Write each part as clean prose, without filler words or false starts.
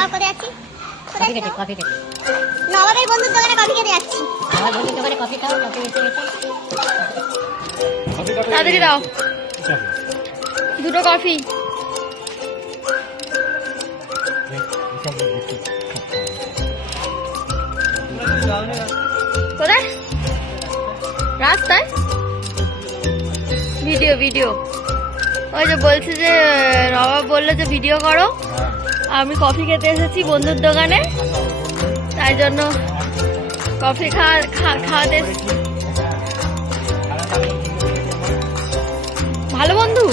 নবাব কোথায় যাচ্ছি? কফি খেতে, কফি খেতে। নবাবের বন্ধুর দোকানে কফি খেতে যাচ্ছি। আমার বন্ধুর দোকানে কফি খাও, কফি এসে গেছে। তাড়াতাড়ি দাও দুটো কফি। কোথায়? রাস্তায় ভিডিও ভিডিও। ওই যে বলছে যে নবাব বললো যে ভিডিও করো, আমি কফি খেতে এসেছি বন্ধুর দোকানে, তাই জন্য কফি খাওয়াতে। ভালো বন্ধু,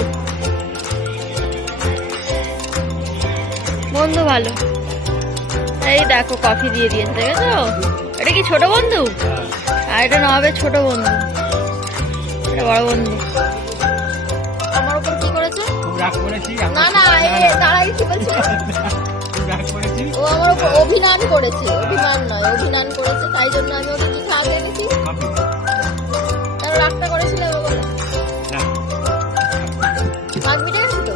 বন্ধু ভালো। এই দেখো কফি দিয়ে দিয়েছে, দেখেছো? এটা কি ছোট বন্ধু? আর এটা নবাবের ছোট বন্ধু, এটা বড় বন্ধু। আমার উপর কি করেছে? না না, দাঁড়াই কি বলছে? ও আমার উপর অভিমান করেছে, অভিমান নয় অভিমান করেছে, তাই জন্য আমি ওকে কি খাওয়াতে এনেছি। তার রাগটা করেছিল বলে রাগ মিটে গেছে তো,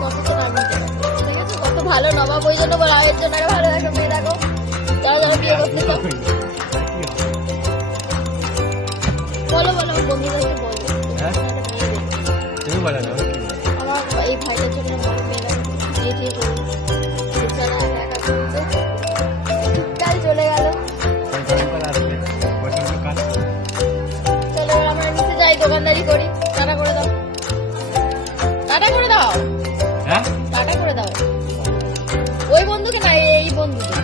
কত তো রাগ মিটে গেছে। ঠিক আছে, কত ভালো নবাব, ওই জন্য বলা এর জন্য আরো ভালো একটা মেয়ে দেখো, যারা যারা বিয়ে করতে চাও। বলো বলো বন্ধুদেরকে বলো, আমার এই ভাইটার জন্য বড় মেয়ে দেখো, বিয়ে টিয়ে করবো, বেচারা একা একা করছে, শীতকাল চলে গেল। চলো এবার আমরা নিচে যাই, দোকানদারি করি। টাটা করে দাও, টাটা করে দাও, টাটা করে দাও। ওই বন্ধুকে না, এই বন্ধুকে।